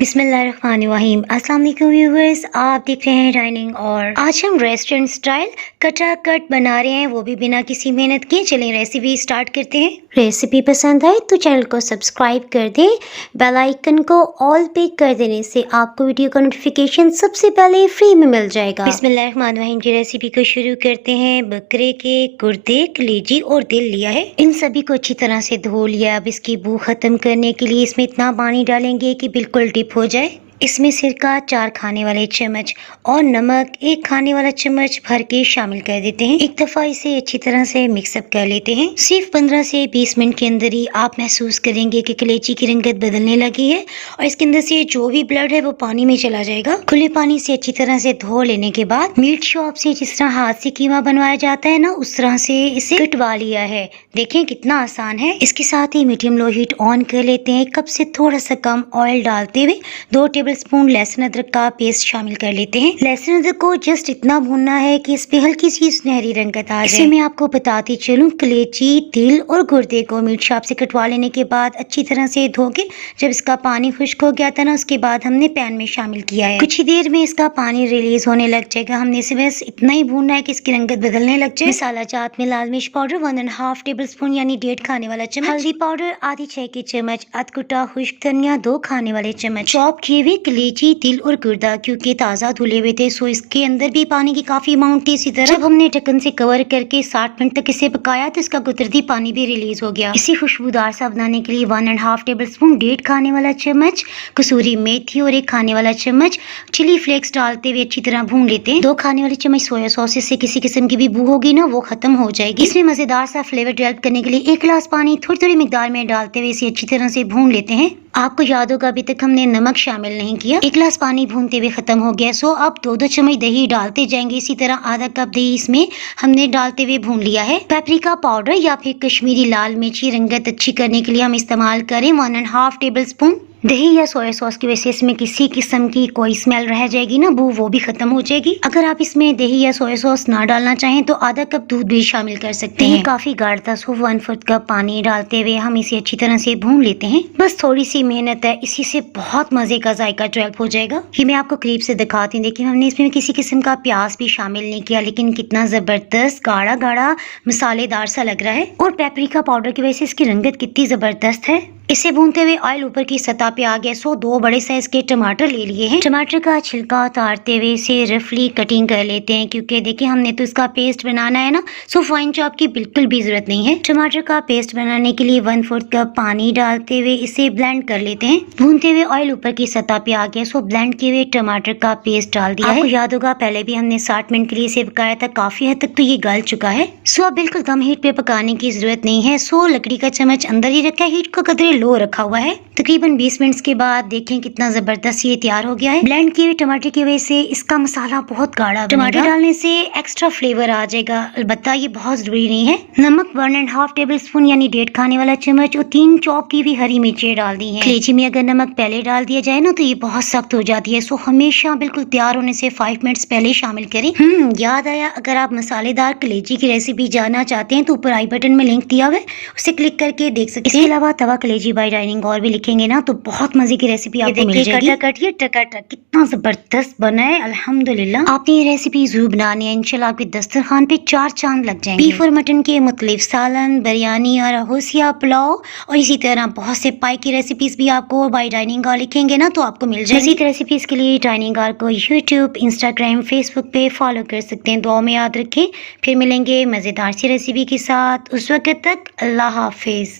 बिस्मिल्लाहिर्रहमानिर्रहीम। अस्सलाम वालेकुम व्यूवर्स, आप देख रहे हैं डाइनिंग और आज हम रेस्टोरेंट स्टाइल कटा कट बना रहे हैं, वो भी बिना किसी मेहनत के। चलें रेसिपी स्टार्ट करते हैं। रेसिपी पसंद आए तो चैनल को सब्सक्राइब कर दें, बेल आइकन को ऑल पे कर देने से आपको वीडियो का नोटिफिकेशन सबसे पहले फ्री में मिल जाएगा। बिस्मिल्लाहिर्रहमानिर्रहीम की रेसिपी को शुरू करते हैं। बकरे के गुर्दे, कलेजी और दिल लिया है, इन सभी को अच्छी तरह से धो लिया। अब इसकी बू खत्म करने के लिए इसमें इतना पानी डालेंगे कि बिल्कुल डिप हो जाए। इसमें सिरका 4 खाने वाले चम्मच और नमक 1 खाने वाला चम्मच भर के शामिल कर देते हैं। एक दफ़ा इसे अच्छी तरह से मिक्सअप कर लेते हैं। सिर्फ 15 से 20 मिनट के अंदर ही आप महसूस करेंगे कि कलेजी की रंगत बदलने लगी है और इसके अंदर से जो भी ब्लड है वो पानी में चला जाएगा। खुले पानी से अच्छी तरह से धो लेने के बाद मीट शॉप से जिस तरह हाथ से कीमा बनवाया जाता है ना, उस तरह से इसे कटवा लिया है। देखें कितना आसान है। इसके साथ ही मीडियम लो हीट ऑन कर लेते हैं। कप से थोड़ा सा कम ऑयल डालते हुए 2 टेबलस्पून लहसुन अदरक का पेस्ट शामिल कर लेते हैं। लहसुन अदरक को जस्ट इतना भूनना है कि इस पे हल्की सी सुनहरी रंगत आ जाए। इसे मैं आपको बताती चलूं, कलेजी, दिल और गुर्दे को मीट शॉप से कटवा लेने के बाद अच्छी तरह से धो के जब इसका पानी खुश्क हो गया था ना, उसके बाद हमने पैन में शामिल किया है। कुछ ही देर में इसका पानी रिलीज होने लग जाएगा। हमने इसे बस इतना ही भूनना है कि इसकी रंगत बदलने लग जाए। मसाला जात में लाल मिर्च पाउडर 1.5 टेबलस्पून यानी 1.5 खाने वाला चम्मच, हल्दी पाउडर आधी चाय की चम्मच, अधकुटा खुश्क धनिया 2 खाने वाले चम्मच, चॉप किए हुए कलेजी, दिल और गुर्दा क्योंकि ताज़ा धुले हुए थे सो इसके अंदर भी पानी की काफ़ी अमाउंट थी। इसी तरह जब हमने ढक्कन से कवर करके 60 मिनट तक इसे पकाया तो इसका कुदरती पानी भी रिलीज हो गया। इसे खुशबूदार सा बनाने के लिए 1.5 टेबलस्पून 1.5 खाने वाला चम्मच कसूरी मेथी और 1 खाने वाला चम्मच चिली फ्लेक्स डालते हुए अच्छी तरह भून लेते हैं। 2 खाने वाले चम्मच सोया सॉस से किसी किस्म की भी बू होगी ना, वो खत्म हो जाएगी। इसमें मजेदार सा फ्लेवर डेवलप करने के लिए 1 गिलास पानी थोड़ी थोड़ी मिकदार में डालते हुए इसे अच्छी तरह से भून लेते हैं। आपको याद होगा अभी तक हमने नमक शामिल नहीं किया। 1 गिलास पानी भूनते हुए खत्म हो गया। सो अब 2-2 चम्मच दही डालते जाएंगे। इसी तरह आधा कप दही इसमें हमने डालते हुए भून लिया है। पेपरिका पाउडर या फिर कश्मीरी लाल मिर्ची रंगत अच्छी करने के लिए हम इस्तेमाल करें 1.5 टेबलस्पून। दही या सोया सॉस की वजह से इसमें किसी किस्म की कोई स्मेल रह जाएगी ना, वो भी खत्म हो जाएगी। अगर आप इसमें दही या सोया सॉस ना डालना चाहें तो आधा कप दूध भी शामिल कर सकते हैं। काफी गाढ़ा था सो 1/4 कप पानी डालते हुए हम इसे अच्छी तरह से भून लेते हैं। बस थोड़ी सी मेहनत है, इसी से बहुत मजे का जायका डेवलप हो जाएगा। ये मैं आपको करीब से दिखाती हूँ। देखिए हमने इसमें किसी किस्म का प्याज भी शामिल नहीं किया, लेकिन कितना जबरदस्त गाढ़ा गाढ़ा मसालेदार सा लग रहा है। और पेपरिका पाउडर की वजह से इसकी रंगत कितनी जबरदस्त है। इसे भूनते हुए ऑयल ऊपर की सतह पे आ गया। सो 2 बड़े साइज के टमाटर ले लिए हैं। टमाटर का छिलका उतारते हुए इसे रफली कटिंग कर लेते हैं क्योंकि देखिए हमने तो इसका पेस्ट बनाना है ना, सो फाइन चॉप की बिल्कुल भी जरूरत नहीं है। टमाटर का पेस्ट बनाने के लिए 1/4 कप पानी डालते हुए इसे ब्लेंड कर लेते हैं। भूनते हुए ऑयल ऊपर की सतह पे आ गया। सो ब्लेंड किए हुए टमाटर का पेस्ट डाल दिया है। आपको याद होगा पहले भी हमने 60 मिनट के लिए इसे पकाया था, काफी हद तक तो ये गल चुका है। सो अब बिल्कुल कम हीट पे पकाने की जरूरत नहीं है। सो लकड़ी का चम्मच अंदर ही रखा है, हीट को कदरे लो रखा हुआ है। तकरीबन 20 मिनट के बाद देखें कितना जबरदस्त ये तैयार हो गया है। ब्लेंड किए हुए टमाटर की वजह से इसका मसाला बहुत गाढ़ा बनेगा। टमाटर डालने से एक्स्ट्रा फ्लेवर आ जाएगा, अलबत्ता ये बहुत जरूरी नहीं है। नमक 1.5 टेबलस्पून यानी 1.5 खाने वाला चम्मच और 3 चॉप की हुई हरी मिर्चें डाल दी हैं। कलेजी में अगर नमक पहले डाल दिया जाए ना तो ये बहुत सख्त हो जाती है। सो हमेशा बिल्कुल तैयार होने से 5 मिनट्स पहले शामिल करें। याद आया, अगर आप मसालेदार कलेजी की रेसिपी जानना चाहते हैं तो ऊपर आई बटन में लिंक दिया हुआ है, उसे क्लिक करके देख सकते हैं। इसके अलावा तवा कलेजी बाय डाइनिंग और भी लिखेंगे ना तो बहुत मजे की रेसिपी आपको मिल जाएगी। ये टकाटक कितना जबरदस्त बना है अल्हम्दुलिल्लाह। आपने ये रेसिपी जरूर बनानी है, इंशाल्लाह आपके दस्तरखान पे 4 चांद लग जाएंगे। बीफ और मटन के मुख्तलिफ सालन, बिरयानी और होसिया पुलाव और इसी तरह बहुत से पाई की रेसिपीज भी आपको बाय डाइनिंग और लिखेंगे ना तो आपको मिल जाएगी। मज़ीद रेसिपीज के लिए डाइनिंग और को यूट्यूब, इंस्टाग्राम, फेसबुक पे फॉलो कर सकते हैं। दुआ में याद रखें। फिर मिलेंगे मजेदार सी रेसिपी के साथ। उस वक्त तक अल्लाह हाफिज।